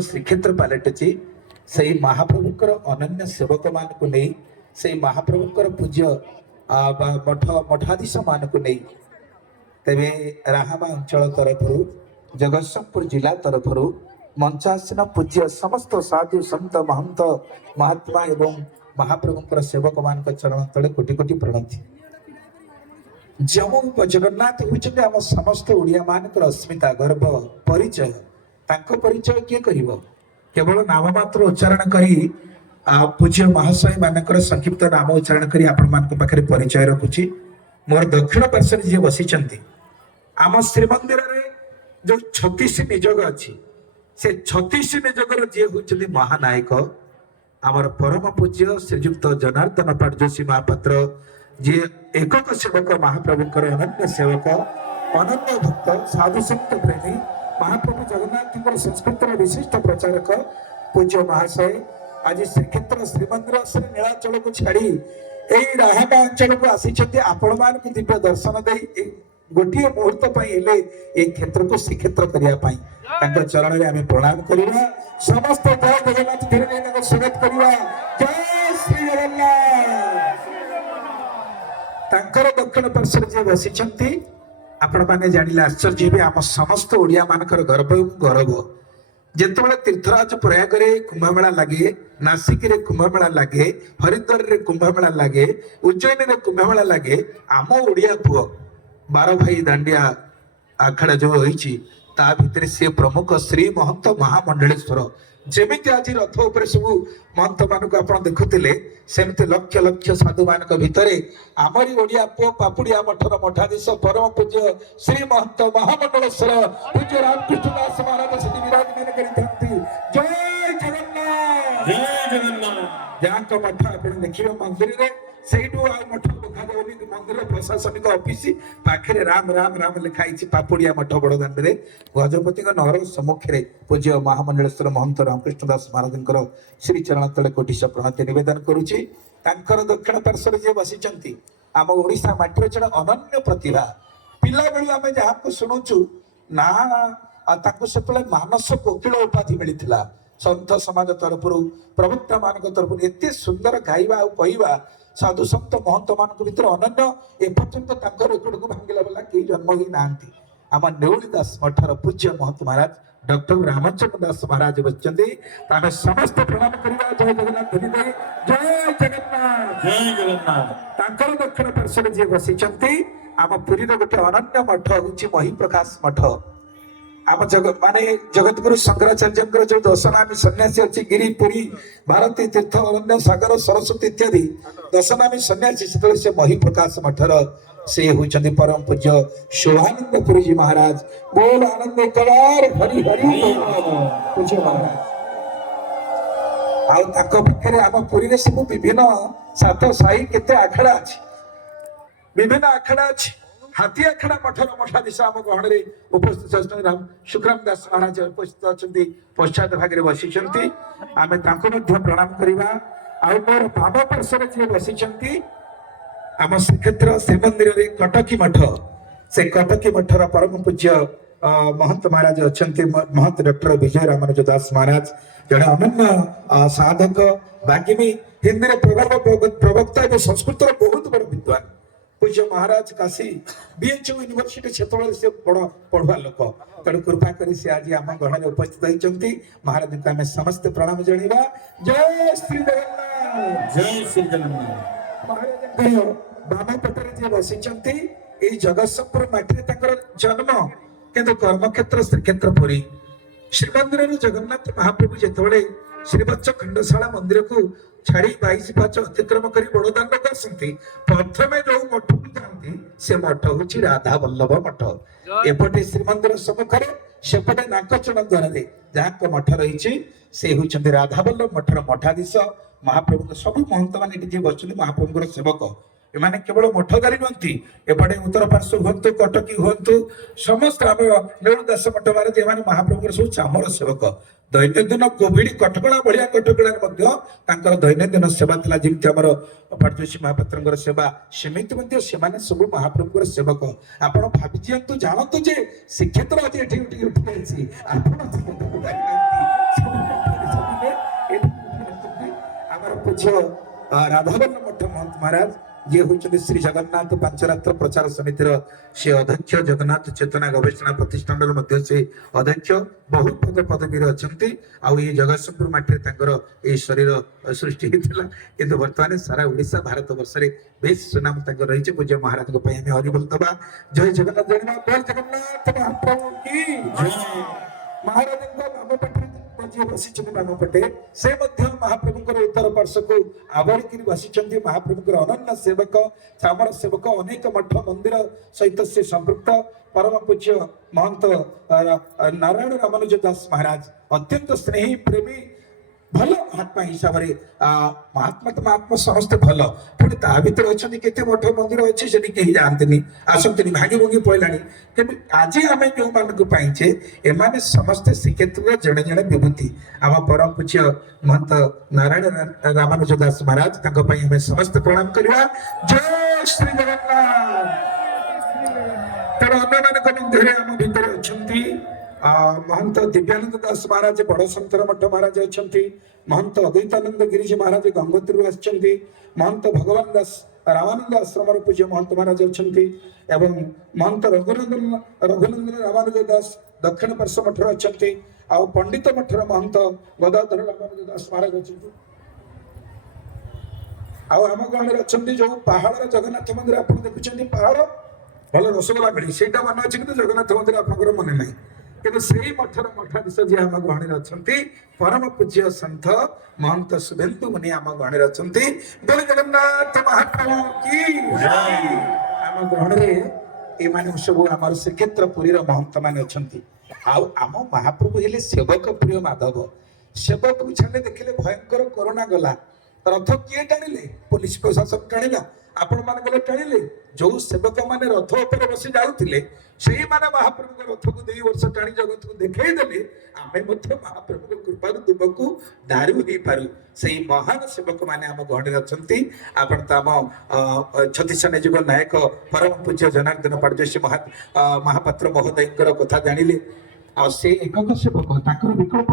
श्रीक्षेत्र पलटिची से महाप्रभुकर अनन्य सेवक मान को नहीं से महाप्रभुकर पूज्य मठ मठाधीश मान को नहीं तेरे राहामा अंचल तरफ जगतसिंहपुर जिला तरफ मंचासीन पूज्य समस्त साधु संत महंत महात्मा एवं महाप्रभुकर सेवक मान चरण तले कोटि कोटि प्रणति। जम्मू जगन्नाथ होउछन्ते हम समस्त ओडिया मानकर अस्मिता गर्व परिचय तांको परिचय किए करिवो केवल नाम मात्र उच्चारण करी पूज्य महाशय मानकर संक्षिप्त नाम उच्चारण करी आपण मानक पाखरे परिचय रखुची। मोर दक्षिण पार्श्व जे बसिचंती आम श्रीमंदिर रे जो 36 निजोग अछि से 36 निजोगर जे होचंती महानायक आमर परम पूज्य श्रीयुक्त जनार्दन पाट जोशी महापात्र जे एकक सेवक महाप्रभुकर अनन्य सेवक अनन्य भक्त साधु संत प्रेमी महाप्रभु जगन्नाथ संस्कृतर विशिष्ट प्रचारक पूज्य महाशय आज श्रीक्षेत्र श्रीमंदिर श्री नीलाचल को छाड़ी यही राहामा अंचल को आसी आपण मान दिव्य दर्शन दे गोटे मुहूर्त क्षेत्र को श्रीक्षेत्र करने चरण में आम प्रणाम करवा समस्त जय जगन्नाथ धीरे स्वागत करवा जय श्री जगन्नाथ। दक्षिण पार्श्व जे बसी आपण मैंने जानिले आश्चर्य भी आम समस्त ओडिया मानकर गर्व गौरव जिते तीर्थराज प्रयाग रे कुंभमेला लगे नासिक रे कुंभमेला लगे हरिद्वार रे कुंभमेला लगे उज्जैन रे कुंभमेला लगे आम ओडिया पुओ 12 भाई दांडिया आखड़ा जो होईची ता भितर से प्रमुख श्री महंत महामंडलेश्वर जेमिति आज रथ उपर सब महंत मानक आपण देखुतिले सेमते लक्ष लक्ष साधु मानक भितरे आमरी ओडिया पो पापुड़िया मठर मठाधीश परम पूज्य श्री महंत महामंडलेश्वर पूज्य रामकृष्ण दास महाराज श्री विराजमान करिथांती। जय जगन्नाथ जय जगन्नाथ। जांक मठ आपण देखियो मंदिर रे सेठू आ मठ देखा जाउनी मंदिर प्रशासनिक ऑफिस पाखरे राम राम राम लिखाई पापुड़िया मठ बड़दान रे गजपति नगर सम्मुख रे पूज्य महामंडलेश्वर महंत रामकृष्ण दास महाराज श्री चरण तले कोटिश प्रणति निवेदन करुछि। तांकर दक्षिण पार्श्व जे बसिचंती आम ओडिशा माटीर जण अनन्य प्रतिभा पिला बेलू आमे जहा को सुनुचु ना ताको सेतले मानस कोकिल उपाधि मिलिथिला संत समाज तरफ प्रवक्ता मान तरफ एते सुंदर गाइबा कहवा साधु संत महंत मान भर अनन्य एपर्यंत रेकर्ड को भांगिला वाला कई जन्म ही ना आम नेउली दास मठर पूज्य महंत महाराज डॉक्टर रामचंद्र दास महाराज बच्चे समस्त प्रणाम करवा जय जगन्नाथ धनी दे जय जगन्नाथ जय जगन्नाथ। दक्षिण पार्श्व जी बसी आम पुरी गोटे अनन्य मठ हूँ मही प्रकाश मठ आम माने जगतगुरु शंकराचार्य जो दशनामी सन्यासी अच्छी गिरी पुरी भारती तीर्थ अरण्य सागर सरस्वती इत्यादि दशनामी सन्यासी से मही प्रकाश मठर से होचंदी परम पूज्य शोभानंद पुरी जी महाराज बोल आनंद कलार हरि हरि पूज्य महाराज आउ ताको पाखरे आम पुरी रे सब विभिन्न सात साई केते आखड़ा अछि विभिन्न आखड़ा अछि हाथी आखड़ा मठर मठाधीश आम गहन में उपस्थित राम शुक्राम दास महाराज उपस्थित अच्छा पश्चात भाग में बसी आम प्रणाम करवा आर बाम पार्श्व जी बसी आम श्रीक्षेत्र श्रीमंदिर कटकी मठ से कटकी मठर परम पूज्य महंत महाराज अच्छा महंत डॉक्टर विजय रामानुज दास महाराज जड़े अनन्य साधक बागिमी हिंदी प्रगल्भ प्रवक्ता और संस्कृत बहुत बड़ विद्वान पूज्य महाराज काशी बीएचयू यूनिवर्सिटी क्षेत्र से बड़ पढ़ुआ लोक तेणु कृपा कर आज आम गहन उपस्थित होती महाराज को आम समस्त प्रणाम जणवा जय श्री जगन्नाथ जय श्री जगन्नाथ। महाराज बाम पटरे जी बसी जगतसिंहपुर माटी जन्म किंतु कर्मक्षेत्र श्रीक्षेत्र पुरी श्रीमंदिर जगन्नाथ महाप्रभु जिते श्रीवत्स खंडशाला मंदिर को छाड़ी 22 पाच अतिक्रम कर बड़दान आसती प्रथमे जो मठ को जाती से मठ हूँ राधा वल्लभ मठ एपटे श्रीमंदिर सम्मुखें सेपटे नाकचण द्वार जहाँ मठ रही से होती राधा वल्लभ मठर मठाधीश महाप्रभु सब महंत मैंने बस महाप्रभुर सेवक एमाने केवल मठधारी नुहति एपटे उत्तर पार्श्व हूँ कटकी हूँ समस्त आम नेउदास मठ महाराज एमाने महाप्रभुर सब चामर सेवक दैनंदिन कोविड कटकणा भाया कटकणा दैनंदिन सेवा था जमी आम पाटजोशी महापात्र सेवा सेमती से सब महाप्रभुर सेवक आपण भाई जानतु जे श्रीक्षेत्र आज उठी पूज्य राधावल्लभ मठ महंत महाराज जे होती श्री जगन्नाथ पांचरात्र प्रचार समितिर से अध्यक्ष जगन्नाथ चेतना गवेषणा प्रतिष्ठान से अध्यक्ष बहु पद पदवी अच्छी आउ ये जगतसिंहपुर माटी शरीर सृष्टि होता किंतु बर्तमान सारा ओडिशा भारत वर्ष में बेस सुनाम रही पूज्य महाराज हरिबोल दबा जय जगन्नाथ जय जगन्नाथ महाप्रभु की महाराज नाम जी बसी नाम पटे से महाप्रभुଙ୍କର उत्तर पार्श्व को आवरिक बसी महाप्रभुଙ୍କର अनन्य सेवक चामर सेवक अनेक मठ मंदिर सहित से संपृक्त परम पूज्य महंत नारायण रामानुज दास महाराज अत्यंत स्नेही प्रेमी भल महात्मा हिसाब से महात्मा तो महात्मा समस्ते भल पुणी ता भर अच्छा केते मठ मंदिर अच्छे से कहीं जाते आसती भांगी भुंगी पड़ा कि आज आम जो मानक पाइचे एमाने समस्ते श्रीक्षेत्र जड़े जड़े विभूति आम परम पूज्य महंत नारायण रामानुज दास महाराज आम समस्त प्रणाम करवा जय श्री जगन्नाथ तेणु अन्य मध्य आम भितर अच्छा महंत दिव्यानंद दास महाराज बड़ संतर मठ महाराज अच्छा महंत अद्वैतानंद गिरीश महाराज गंगोत्री आसछन्ति महंत भगवान दास रामानंद आश्रम पूज्य महंत महाराज अच्छा एवं महंत रघुनंदन रामानुज दास दक्षिण पार्श्व मठर अच्छा आ पंडित मठर महंत गदाधर रामानुज दास महाराज अच्छा आम गाँव अच्छा जो पहाड़ जगन्नाथ मंदिर आप देखुं पहाड़ भल रसगोला मिली से मन अच्छे कि जगन्नाथ मंदिर आपंकर मन ना किंतु से मठर मठाधीश जी आम गहणी अच्छा परम पूज्य सन्थ महंत शुभेन्दु मुनि आम गहणी अच्छा बोल जगन्नाथ महाप्रभु की आम गहणी सब आम श्रीक्षेत्र पुरी महंत मान अच्छा आम महाप्रभु हेले सेवक प्रिय माधव सेवक छाड़े देखिले भयंकर कोरोना गला रथ किए टाणिले पुलिस प्रशासन टाणिला आपण मान टाणिले जो सेवक माने रथ उपर बसी जाऊले से माने महाप्रभु रथ को 2 वर्ष टाणी जगत को देखईदेले आमे महाप्रभु कृपा दुबकू दारू हो पारू से महान सेवक माने आम गहणी अच्छा आपण तो आम छत्तीस निजुग नायक परम पूज्य जनार्दन पाटजोशी महापात्र महोदय कथा जानिले आ से एकक सेवक विकल्प